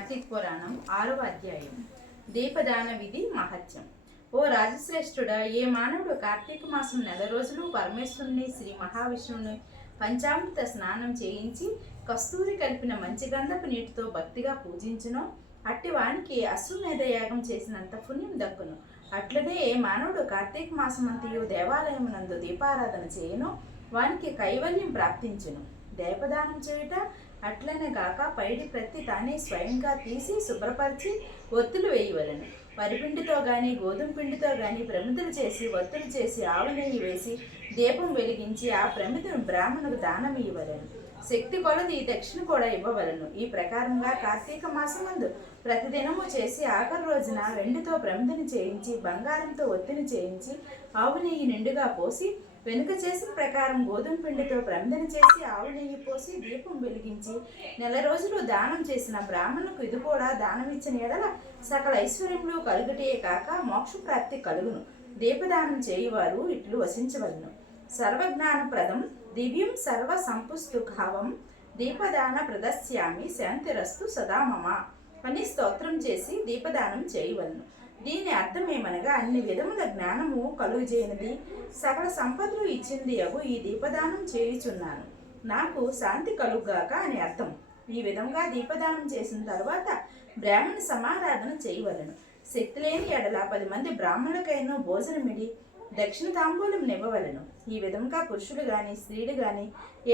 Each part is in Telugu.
కార్తీక పురాణం 6వ అధ్యాయం దీపదాన విధి మహత్యం. ఓ రాజశ్రేష్ఠుడా, ఏ మానవుడు కార్తీక మాసం నెల రోజులు పరమేశ్వరుని శ్రీ మహావిష్ణువుని పంచామృత స్నానం చేయించి కస్తూరి కలిపిన మంచి గంధపు నీటితో భక్తిగా పూజించునో అట్టి వానికి అశ్వమేధ యాగం చేసినంత పుణ్యం దక్కును. అట్లనే ఏ మానవుడు కార్తీక మాసమంతయు దేవాలయమునందు దీపారాధన చేయను వానికి కైవల్యం ప్రాప్తించును. దీపదానం చేయుట అట్లనే గాక పైడి ప్రతి తానే స్వయంగా తీసి శుభ్రపరిచి ఒత్తులు వేయవలను. వరిపిండితో గాని గోధుమ పిండితో గాని ప్రమిదలు చేసి ఒత్తులు చేసి ఆవు నెయ్యి వేసి దీపం వెలిగించి ఆ ప్రమిదను బ్రాహ్మణుకు దానం ఇవ్వవలను. శక్తి కొలది దక్షిణ కూడా ఇవ్వవలను. ఈ ప్రకారంగా కార్తీక మాసమందు ప్రతిదినము చేసి ఆఖరి రోజున వెండితో ప్రమిదని చేయించి బంగారంతో ఒత్తిని చేయించి ఆవు నెయ్యి నిండుగా పోసి వెనుక చేసిన ప్రకారం గోధుమ పిండితో ప్రమిదన చేసి ఆవు నెయ్యి పోసి దీపం వెలిగించి నెల రోజులు దానం చేసిన బ్రాహ్మణులకు ఇది కూడా దానమిచ్చిన ఎడల సకల ఐశ్వర్యములు కలుగుటే కాక మోక్ష ప్రాప్తి కలుగును. దీపదానం చేయువారు ఇట్లు వసించవలను. సర్వజ్ఞానప్రదం దివ్యం సర్వ సంపుస్తుభావం దీపదాన ప్రదస్యామి శాంతిరస్తు సదామమ అని స్తోత్రం చేసి దీపదానం చేయవలను. దీని అర్థమేమనగా అన్ని విధముల జ్ఞానము కలుగజేయనిది సకల సంపదలు ఇచ్చింది అగు ఈ దీపదానం చేయుచున్నాను, నాకు శాంతి కలుగుగాక అని అర్థం. ఈ విధంగా దీపదానం చేసిన తర్వాత బ్రాహ్మణ సమారాధన చేయవలను. శక్తి లేని ఎడల 10 మంది బ్రాహ్మణులకైనా భోజనమిడి దక్షిణ తాంబూలం నివ్వవలను. ఈ విధంగా పురుషులు గాని స్త్రీలు గాని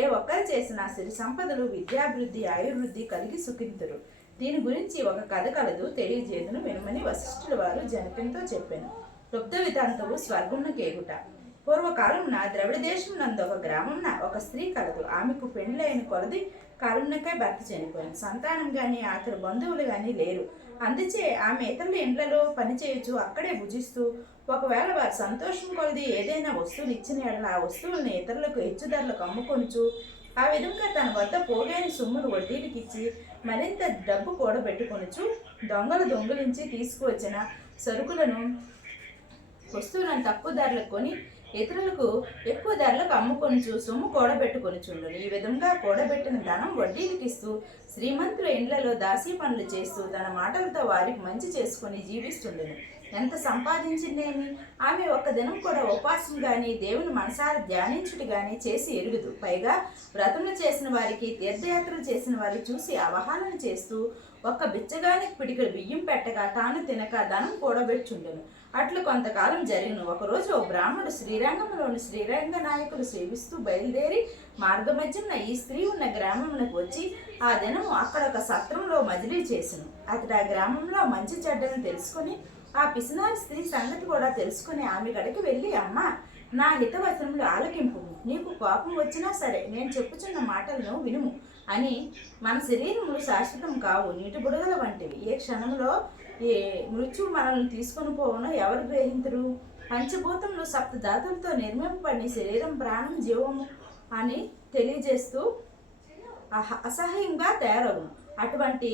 ఏ ఒక్కరు చేసినా సిరి సంపదలు విద్యాభివృద్ధి ఆయుర్వృద్ధి కలిగి సుఖింతురు. దీని గురించి ఒక కథ కలదు, తెలియజేదును వినమని వశిష్ఠుల వారు జనకంతో చెప్పాను. లుప్త వితాంతవు స్వర్గమున కేగుట. పూర్వకాలంన ద్రవిడ దేశం నందు ఒక గ్రామంన ఒక స్త్రీ కలదు. ఆమెకు పెండ్లైన కొలది కాలంకై భర్త చనిపోయింది. సంతానం గాని ఆఖరి బంధువులు గాని లేరు. అందుచే ఆమె ఇతరుల ఇండ్లలో పనిచేయచ్చు అక్కడే భుజిస్తూ ఒకవేళ వారి సంతోషం కొలది ఏదైనా వస్తువులు ఇచ్చిన ఎడల ఆ వస్తువుల్ని ఇతరులకు హెచ్చు ధరలకు అమ్ముకొనుచు ఆ విధంగా తన వద్ద పోగైన సొమ్మును వడ్డీలకు ఇచ్చి మరింత డబ్బు కూడబెట్టుకొనుచు దొంగలించి తీసుకువచ్చిన సరుకులను వస్తువులను తక్కువ ధరలకు కొని ఇతరులకు ఎక్కువ ధరలకు అమ్ముకొనుచు సొమ్ము కూడబెట్టుకొనిచుండును. ఈ విధంగా కూడబెట్టిన ధనం వడ్డీలకు ఇస్తూ శ్రీమంతుల ఇండ్లలో దాసీ పనులు చేస్తూ తన మాటలతో వారికి మంచి చేసుకుని జీవిస్తుండెను. ఎంత సంపాదించిందేమి ఆమె ఒక్క దినం కూడా ఉపాసం గాని దేవుని మనసారా ధ్యానించుట గాని చేసి ఎరుగుదు. పైగా వ్రతములు చేసిన వారికి తీర్థయాత్రలు చేసిన వారికి చూసి అవహేళన చేస్తూ ఒక్క బిచ్చగానికి పిడికలు బియ్యం పెట్టగా తాను తినక ధనం కూడబెట్టుండెను. అట్లు కొంతకాలం జరిగిన ఒకరోజు ఓ బ్రాహ్మణుడు శ్రీరంగంలోని శ్రీరంగ నాయకులు సేవిస్తూ బయలుదేరి మార్గమధ్యమున ఈ స్త్రీ ఉన్న గ్రామమునకు వచ్చి ఆ దినము అక్కడ ఒక సత్రంలో మజిలీ చేసెను. అతడు ఆ గ్రామంలో మంచి చెడ్డను తెలుసుకొని ఆ పిసినారి స్త్రీ సంగతి కూడా తెలుసుకుని ఆమె గడికి వెళ్ళి, అమ్మ, నా హితవచనములు ఆలకింపు, నీకు కోపం వచ్చినా సరే నేను చెప్పుచున్న మాటలను వినుము అని. మన శరీరములు శాశ్వతం కావు, నీటి బుడగల వంటివి. ఏ క్షణంలో ఏ మృత్యువు మనల్ని తీసుకొని పోవనో ఎవరు గ్రహించరు. పంచభూతములు సప్తధాతులతో నిర్మింపబడి శరీరం ప్రాణం జీవము అని తెలియజేస్తూ అసహ్యంగా తయారవును. అటువంటి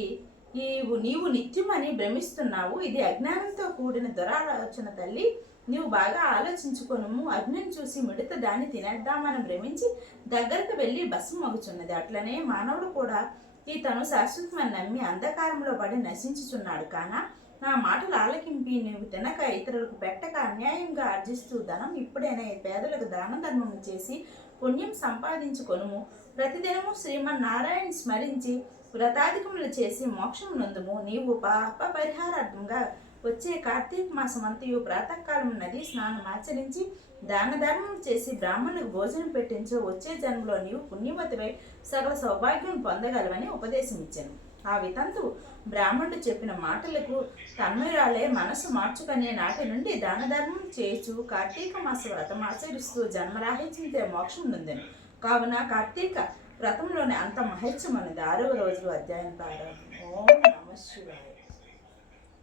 నీవు నిత్యమని భ్రమిస్తున్నావు. ఇది అజ్ఞానంతో కూడిన దురాలోచన తల్లి. నీవు బాగా ఆలోచించుకొనుము. అగ్నిని చూసి మిడత దాన్ని తినేద్దామని భ్రమించి దగ్గరకు వెళ్ళి భస్మం అగుచున్నది. అట్లనే మానవుడు కూడా ఈ తను శాశ్వతమని నమ్మి అంధకారంలో పడి నశించుచున్నాడు. కాన నా మాటలు ఆలకింపి నీవు తినక ఇతరులకు పెట్టక అన్యాయంగా ఆర్జిస్తూ ధనం ఇప్పుడైనా పేదలకు దాన ధర్మం చేసి పుణ్యం సంపాదించుకొనుము. ప్రతిదినము శ్రీమన్నారాయణ స్మరించి వ్రతాధికములు చేసి మోక్షం నందుము. నీవు పాప పరిహారార్థంగా వచ్చే కార్తీక మాసం అంతయు ప్రాతకాలం నది స్నానం ఆచరించి దాన ధర్మం చేసి బ్రాహ్మణులకు భోజనం పెట్టించు. వచ్చే జన్మలో నీవు పుణ్యవతివై సకల సౌభాగ్యం పొందగలవని ఉపదేశం ఇచ్చాను. ఆ వితంతు బ్రాహ్మణుడు చెప్పిన మాటలకు తన్మయురాలే మనసు మార్చుకునే నాటి నుండి దాన ధర్మం చేయొచ్చు కార్తీక మాస వ్రతం ఆచరిస్తూ జన్మరాహిత్యంతో మోక్షం నొందెను. కావున కార్తీక వ్రతంలోని అంత మహత్యం అన్నది 6వ రోజు అధ్యాయం ప్రారంభం. ఓం నమః శివాయ.